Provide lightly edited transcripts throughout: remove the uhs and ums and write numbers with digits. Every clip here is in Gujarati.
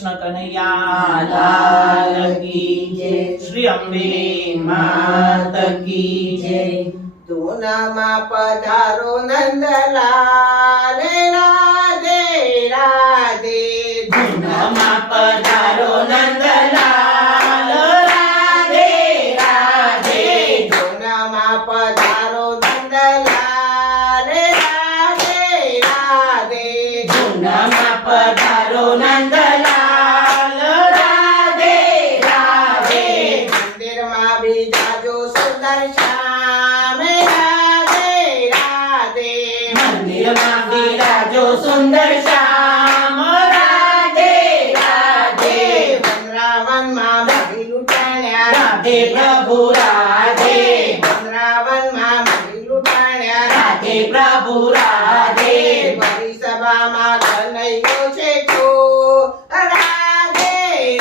કૃષ્ણ કનૈયા લાલ કી જય, શ્રી અંબે માત કી જય। ધૂનમાં પધારો નંદલાલ, રાધે રાધે। ધૂનમાં પધારો નંદલાલ, રાધે રાધે। ધૂનમાં પધારો નંદલાલ, રાધે રાધે। ધૂનમાં પધારો નંદલાલ, રાધે રાધે। મંદિરમાં બિરાજો સુંદર શ્યામ, રાધે રાધે। મંદિરમાં બિરાજો સુંદર શ્યામ, રાધે રાધે। વનરાવનમાં મહી લૂંટાણ્યા, રાધે પ્રભુ રાધે। વનરાવનમાં મહી લૂંટાણ્યા, રાધે પ્રભુ રાધે। ભરી સભામાં કનૈયો છે ચોર, રાધે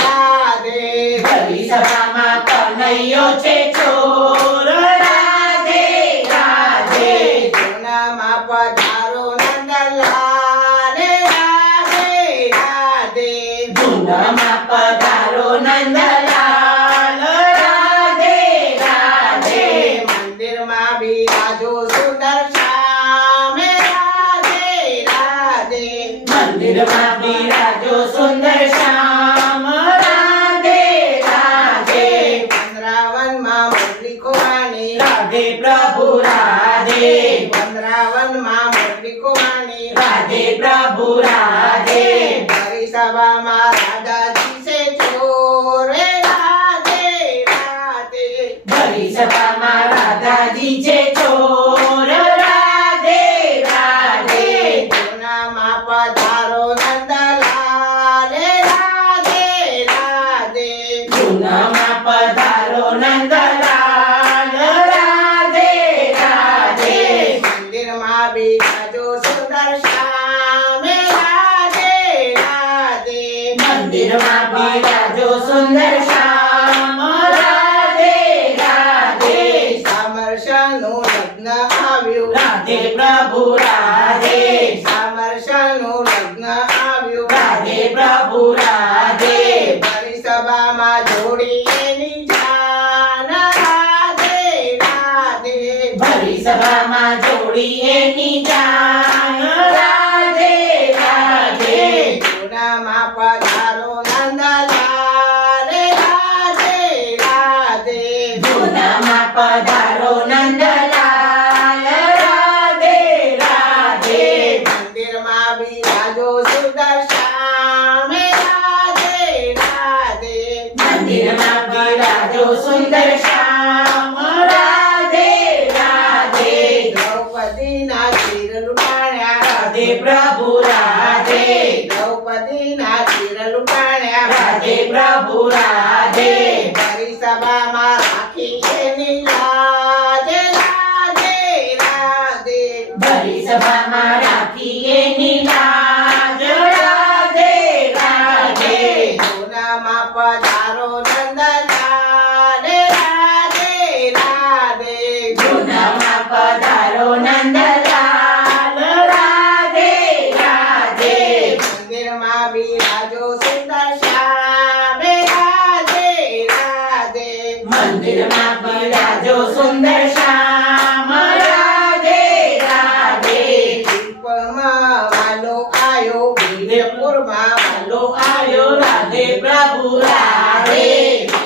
રાધે। ભરી સભામાં કનૈયો છે ચોર, રાધે રાધે। ધૂનમાં પધારો નંદલાલ, રાધે રાધે। ધૂનમાં પધારો નંદલાલ, રાધે રાધે। મંદિરમાં બિરાજો સુંદર શ્યામ, રાધે રાધે। મંદિરમાં બિરાજો સુંદર શ્યામ, રાધે રાધે। વનરાવનમાં મુરલી ખોવાણી, રાધે પ્રભુ રાધે। વનરાવનમાં મુરલી ખોવાણી, રાધે પ્રભુ રાધે। ભરી સભામાં રાધાજી છે ચોર, રાધે રાધે। ભરી સભામાં રાધાજી છે ચોર, રાધે રાધે। ધૂનમાં પધારો નંદલાલ, રાધે રાધે। ધૂનમાં પધારો નંદલાલ, રાધે રાધે। મંદિરમાં બિરાજો સુંદર શ્યામ, રાધે રાધે। મંદિરમાં બિરાજો સુંદર શ્યામ, રાધે રાધે। સામરસાનું લગ્ન આવ્યું, રાધે પ્રભુ રાધે। સામરસાનું લગ્ન આવ્યું, રાધે પ્રભુ રાધે। ભરી સભામાં જોડી એની જાન, રાધે રાધે। ભરી સભામાં જોડી એની જાન, રાધે રાધે। ધૂનમાં પધારો નંદલાલ, રાધે રાધે। ધૂનમાં પધારો નંદલાલ, રાધે રાધે। મંદિરમાં બિરાજો સુંદર શ્યામ, રાધે રાધે। મંદિરમાં બિરાજો સુંદર શ્યામ, રાધે રાધે। દ્રૌપદીના ચીર લૂંટાણ્યા, રાધે પ્રભુ રાધે। દ્રૌપદીના ચીર લૂંટાણ્યા, રાધે પ્રભુ રાધે। ભરી સભામાં રાખી એની લાજ, રાધે રાધે। ભરી સભામાં રાખી એની લાજ, રાધે રાધે। ધૂનમાં પધારો નંદલાલ, રાધે રાધે। ધૂનમાં પધારો નંદલાલ, રાધે રાધે। મંદિરમાં બિરાજો સુંદર શ્યામ, રાધે રાધે। મંદિરમાં બિરાજો સુંદર શ્યામ, રાધે રાધે। વીરપુરમાં વાલો આયો, વીરપુરમાં વાલો આવ્યો, રાધે પ્રભુ રાધે।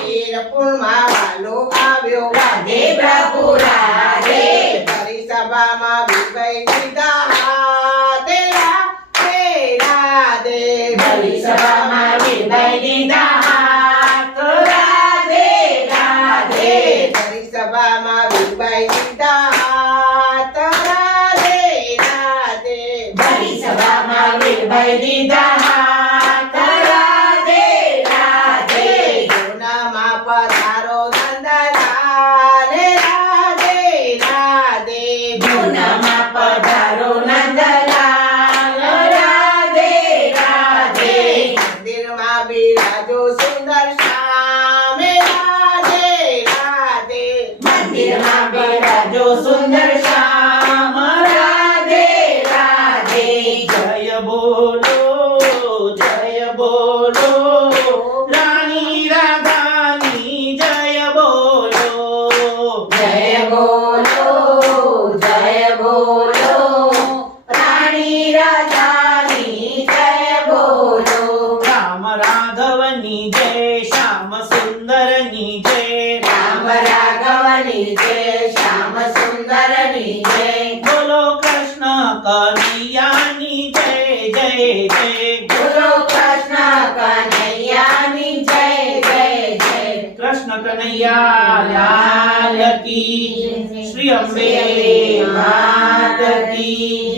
વીરપુરમાં વાલો આવ્યો, રાધે પ્રભુ રાધે। ભરી સભામાં વિભય લીધા હાથે, રાધે રાધે। ભરી સભામાં વિભય લીધા હાથ, રાધે રાધે। ભરી સભામાં વિભય લીધા હાથ, રાધે રાધે। ભરી સભામાં વિભય લીધા હાથ, રાધે રાધે। ધૂનમાં પધારો નંદલાલ, રાધે રાધે। ધૂનમાં પધારો નંદલાલ, રાધે રાધે। મંદિરમાં બિરાજો સુંદર શ્યામ, રાધે રાધે। મંદિરમાં બિરાજો સુંદર શ્યામ, રાધે રાધે। જય બોલો, જય બોલો। રાઘવની જય શ્યામ સુંદરની જય રામ રાઘવની જય શ્યામ સુંદરની જય બોલો કૃષ્ણ કનૈયાની જય જય જય બોલો કૃષ્ણ કનૈયાની જય જય જય કૃષ્ણ કનૈયા લાલ કી શ્રી અંબે માત કી